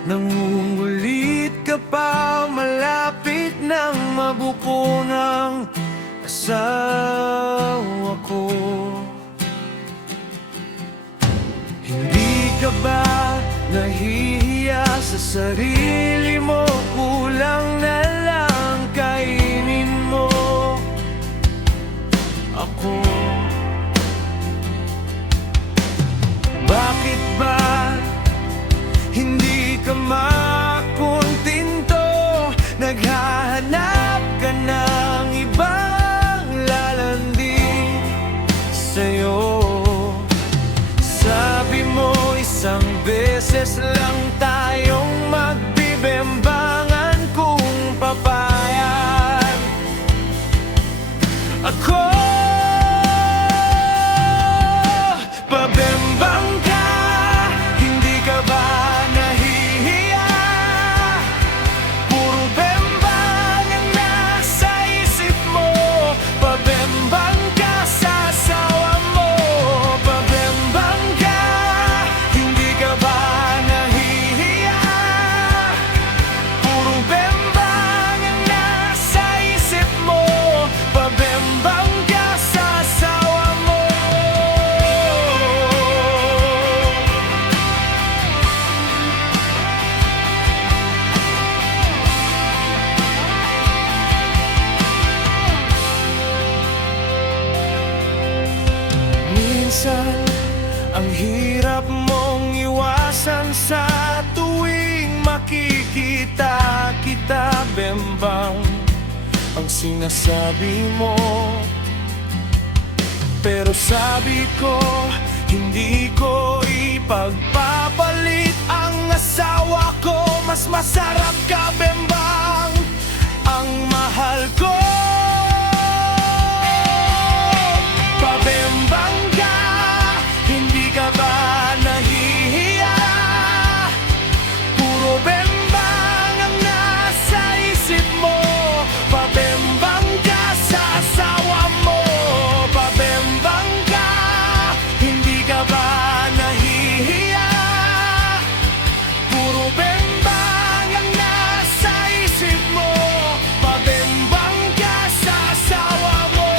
Nangungulit ka pa, malapit nang mabuko ng asawa ko. Hindi ka ba nahihiya sa sarili mo? Kulang na lang kainin mo ako. Bakit ba hindi ka makontento? Naghahanap ka ng ibang lalandi sa'yo. Sabi mo isang beses lang tayong magbibembangan, kung papayag ako. Pabembang ka, hindi ka ba nahihiya? Puro bembang ang nasa isip mo. Pabembang ka sa asawa mo. Pabembang ka, hindi ka ba nahihiya? Puro bembang ang nasa isip mo. Pabembang ka sa asawa mo. Minsan, ang hirap mong iwasan sa tuwing makikita kita, bembang ang sinasabi mo. Pero sabi ko, hindi ko ipagpapalit ang asawa ko. Mas masarap ka, bembang, ang mahal ko. Pabembang ka, hindi ka ba nahihiya? Puro bembang ang nasa isip mo. Pabembang ka sa asawa mo. Pabembang ka, hindi ka ba nahihiya? Puro bembang ang nasa isip mo. Pabembang ka sa asawa mo.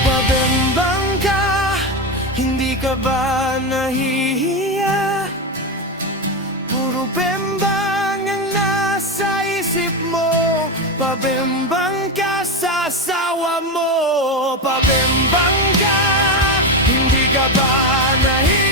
Pabembang ka, hindi ka ba nahihiya? Puro bembang ang nasa isip mo. Pabembang ka sa asawa mo. Pabembang ka, hindi ka ba nahihiya?